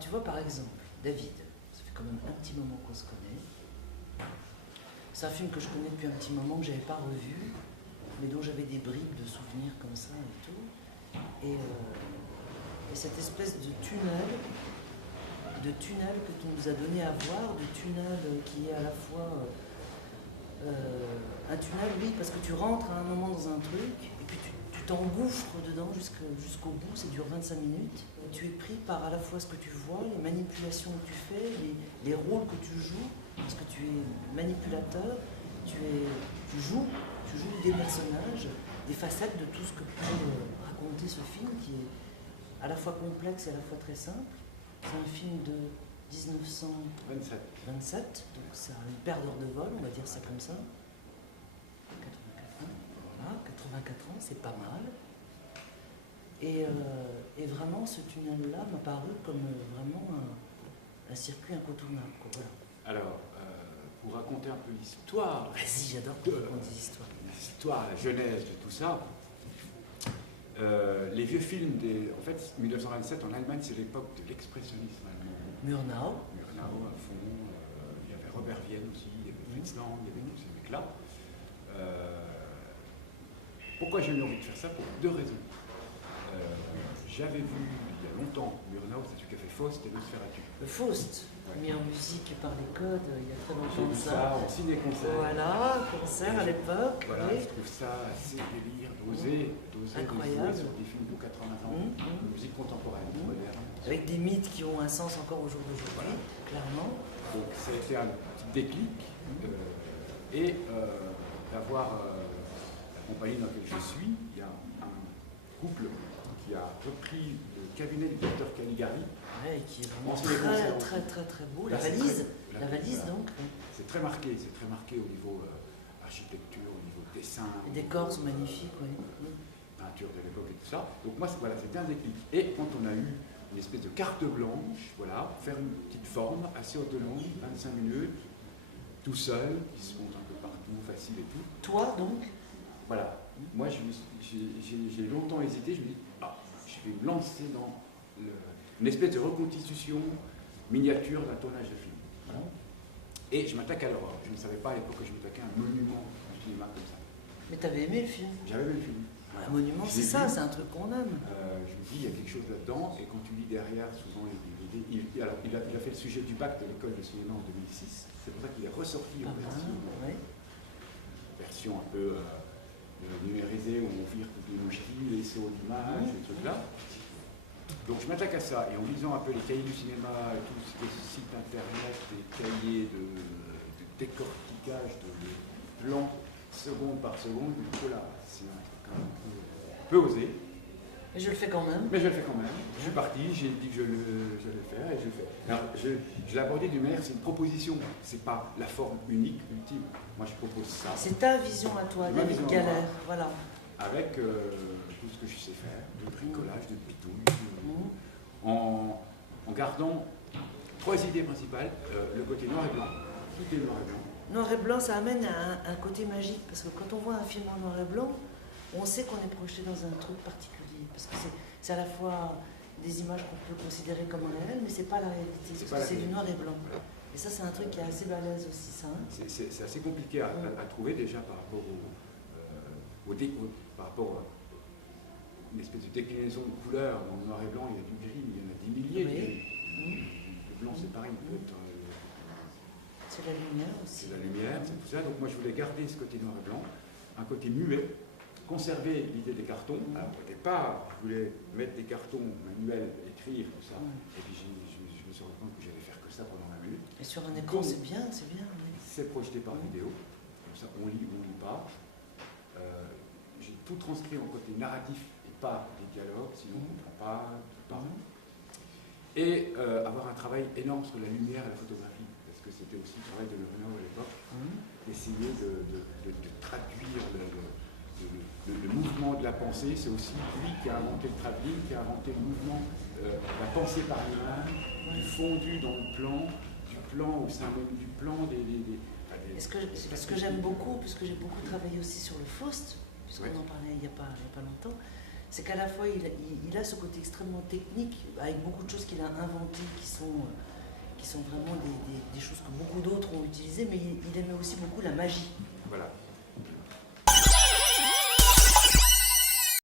tu vois, par exemple, David, ça fait quand même un petit moment qu'on se connaît. C'est un film que je connais depuis un petit moment, que je n'avais pas revu, mais dont j'avais des bribes de souvenirs comme ça et tout. Et cette espèce de tunnel que tu nous as donné à voir, de tunnel qui est à la fois un tunnel, oui, parce que tu rentres à un moment dans un truc, et puis tu t'engouffres dedans jusqu'au bout, ça dure 25 minutes. Et tu es pris par à la fois ce que tu vois, les manipulations que tu fais, les rôles que tu joues, parce que tu es manipulateur, tu joues des personnages, des facettes de tout ce que peut raconter ce film, qui est à la fois complexe et à la fois très simple. C'est un film de 1927, donc c'est une paire d'heures de vol, on va dire ça comme ça. 84 ans, voilà, 84 ans, c'est pas mal. Et vraiment, ce tunnel-là m'a paru comme vraiment un circuit incontournable, quoi, voilà. Alors, pour raconter un peu l'histoire... Vas-y, j'adore qu'on raconte des histoires. L'histoire, la genèse de tout ça... les vieux films en fait, 1927 en Allemagne, c'est l'époque de l'expressionnisme allemand. Murnau À fond, il y avait Robert Wiene aussi, il y avait Fritz Lang, il y avait tous ces mecs-là. Pourquoi j'ai eu envie de faire ça? Pour deux raisons. J'avais vu il y a longtemps Murnau, c'est celui qui a fait Faust et Nosferatu. Le Faust, mis en musique par les codes, il y a très longtemps de ça. En ciné-concert. Voilà, concert à l'époque. Voilà, oui. je trouve ça assez délire d'oser incroyable sur des films de 80 ans, de musique contemporaine, moderne. Avec des mythes qui ont un sens encore au jour d'aujourd'hui, clairement. Donc ça a été un petit déclic et d'avoir la compagnie dans laquelle je suis, il y a un couple qui a repris le cabinet du docteur Caligari. Ouais, qui est vraiment très beau. La valise, donc. C'est très marqué au niveau architecture, au niveau dessin. Les décors sont magnifiques, oui. Peinture de l'époque et tout ça. Donc moi, voilà, c'était un déclic. Et quand on a eu une espèce de carte blanche, voilà, faire une petite forme assez autonome, 25 minutes, tout seul, qui se monte un peu partout, facile et tout. Toi, donc? Voilà. Moi, j'ai longtemps hésité, je me dis, je vais me lancer dans une espèce de reconstitution miniature d'un tournage de film. Voilà. Et je m'attaque à l'horreur. Je ne savais pas à l'époque que je m'attaquais à un monument du cinéma comme ça. Mais tu avais aimé le film? J'avais aimé le film. Un monument, c'est ça, c'est un truc qu'on aime. Je me dis, il y a quelque chose là-dedans, et quand tu lis derrière, souvent, il a fait le sujet du bac de l'école de cinéma en 2006. C'est pour ça qu'il est ressorti en version un peu numérisée, où on vire toutes les mouchetilles, les sauts d'images, ces trucs-là. Donc je m'attaque à ça, et en lisant un peu les cahiers du cinéma, et tous les sites internet, les cahiers de décortiquage de plans seconde par seconde, du coup là, c'est quand même un peu osé. Mais je le fais quand même. Mais je le fais quand même. Je suis parti, j'ai dit que je le faire et je le fais. Alors, je l'ai abordé d'une manière, c'est une proposition, c'est pas la forme unique, ultime. Moi, je propose ça. C'est ta vision à toi, David Galère, voilà. Avec tout ce que je sais faire, de bricolage, de bidouille, en gardant trois idées principales. Le côté noir et blanc, tout est noir et blanc. Noir et blanc, ça amène à un côté magique, parce que quand on voit un film en noir et blanc, on sait qu'on est projeté dans un truc particulier, parce que c'est à la fois des images qu'on peut considérer comme réelles, mais c'est pas la réalité, parce que c'est du noir et blanc. Et ça, c'est un truc qui est assez balèze aussi, ça. Hein. C'est assez compliqué à trouver déjà par rapport par rapport à une espèce de déclinaison de couleurs. Dans le noir et blanc, il y a du gris, il y en a 10 milliers. Le blanc, c'est pareil, peut être... c'est la lumière aussi. C'est la lumière, c'est tout ça. Donc moi, je voulais garder ce côté noir et blanc, un côté muet, conserver l'idée des cartons. Alors, au départ, je voulais mettre des cartons manuels, écrire, tout ça. Et puis, je me suis rendu compte que j'allais faire que ça pendant 20 minutes. Et sur un écran, c'est bien, c'est bien. Oui. C'est projeté par vidéo. Comme ça, on lit ou on lit pas. J'ai tout transcrit en côté narratif et pas des dialogues, sinon on ne comprend pas. Et avoir un travail énorme sur la lumière et la photographie, parce que c'était aussi le travail de Murnau à l'époque, essayer de traduire le mouvement de la pensée. C'est aussi lui qui a inventé le travelling, qui a inventé le mouvement, la pensée par l'image, du fondu dans le plan, du plan au sein même du plan, ce que j'aime beaucoup, puisque j'ai beaucoup travaillé aussi sur le Faust, puisqu'on en parlait il n'y a pas longtemps, c'est qu'à la fois il a ce côté extrêmement technique, avec beaucoup de choses qu'il a inventées qui sont vraiment des choses que beaucoup d'autres ont utilisées, mais il aimait aussi beaucoup la magie. Voilà.